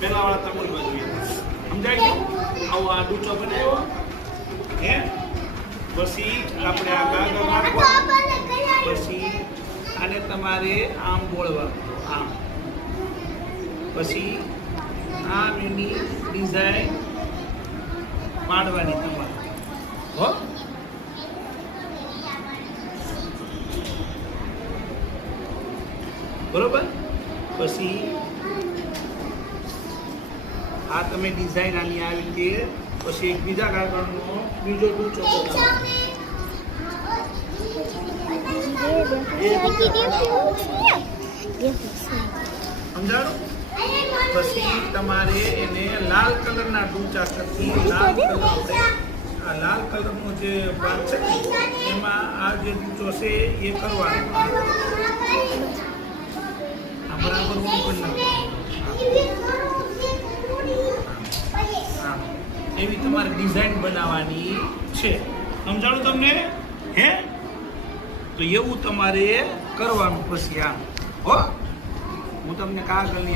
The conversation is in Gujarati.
પેલા વાળા તમોલ બાજુ સમજાય ગયું? આવો આ ડૂચો બનાવ્યો હે, પછી આપણે આ ગાગર નાખવો, પછી આને તમારે આમ બોળવાનું, આમ, પછી આમ એની ડિઝાઇન પાડવાની તમારે, હો. બરોબર? પછી આ તમે ડિઝાઇન આની આવી રીતે, પછી એક બીજા કાગળનો બીજો ડૂચો સમજાણું? પછી તમારે એને લાલ કલરના ડૂચા થકી લાલ કલરનો જે ભાગ છે એમાં આ જે ડૂચો છે એ કરવાનો. આ બરાબર હું પણ એવી તમારે ડિઝાઇન બનાવવાની છે. સમજાણું તમને? હે, તો એવું તમારે કરવાનું. પછી આમ, હો, હું તમને કાગળની